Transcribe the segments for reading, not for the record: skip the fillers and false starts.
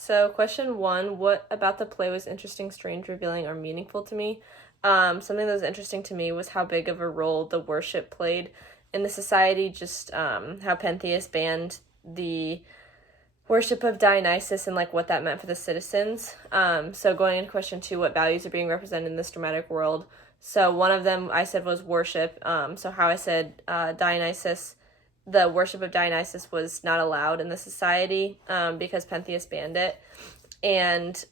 So question 1, what about the play was interesting, strange, revealing, or meaningful to me? Something that was interesting to me was how big of a role the worship played in the society, just how Pentheus banned the worship of Dionysus and like what that meant for the citizens. So going into question 2, what values are being represented in this dramatic world? So one of them I said was worship. So how I said Dionysus, the worship of Dionysus was not allowed in the society because Pentheus banned it. And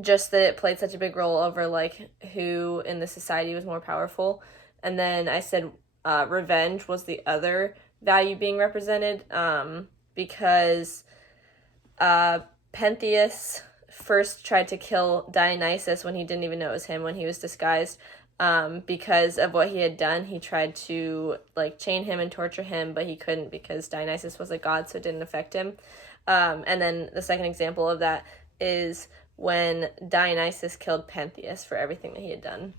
just that it played such a big role over like who in the society was more powerful. And then I said revenge was the other value being represented because Pentheus first tried to kill Dionysus when he didn't even know it was him, when he was disguised. Because of what he had done, he tried to like chain him and torture him, but he couldn't because Dionysus was a god, so it didn't affect him. And then the second example of that is when Dionysus killed Pentheus for everything that he had done.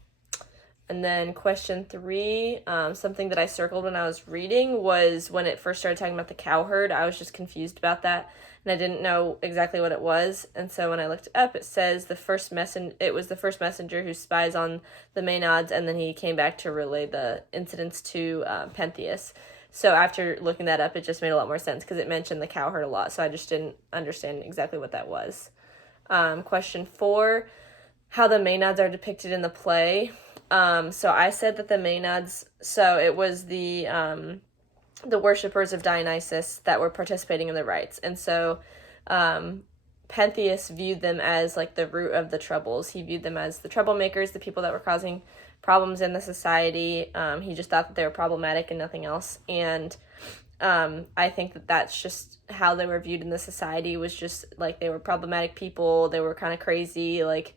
And then question 3, something that I circled when I was reading was when it first started talking about the cowherd. I was just confused about that, and I didn't know exactly what it was. And so when I looked it up, it says it was the first messenger who spies on the Maenads, and then he came back to relay the incidents to Pentheus. So after looking that up, it just made a lot more sense because it mentioned the cowherd a lot, so I just didn't understand exactly what that was. Question 4, how the Maenads are depicted in the play. So I said that the Maenads, so it was the worshippers of Dionysus that were participating in the rites. And so Pentheus viewed them as like the root of the troubles. He viewed them as the troublemakers, the people that were causing problems in the society. He just thought that they were problematic and nothing else. And I think that that's just how they were viewed in the society, was just like they were problematic people. They were kind of crazy, like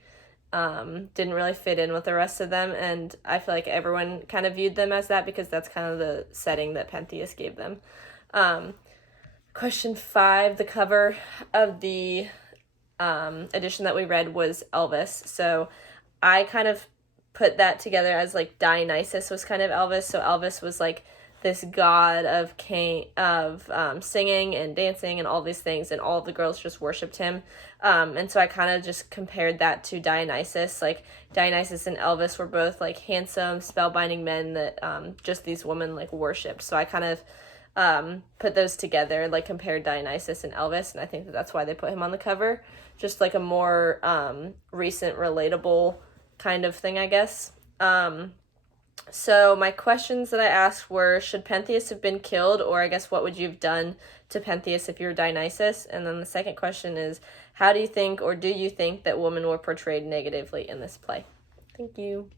didn't really fit in with the rest of them, and I feel like everyone kind of viewed them as that because that's kind of the setting that Pentheus gave them. Question 5, the cover of the edition that we read was Elvis, so I kind of put that together as like Dionysus was kind of Elvis, so Elvis was like this god of singing and dancing and all these things, and all of the girls just worshipped him. And so I kind of just compared that to Dionysus. Like Dionysus and Elvis were both like handsome, spellbinding men that just these women like worshipped. So I kind of put those together, like compared Dionysus and Elvis, and I think that that's why they put him on the cover. Just like a more recent, relatable kind of thing, I guess. So my questions that I asked were, should Pentheus have been killed, or I guess what would you have done to Pentheus if you were Dionysus? And then the second question is, how do you think, or do you think, that women were portrayed negatively in this play? Thank you.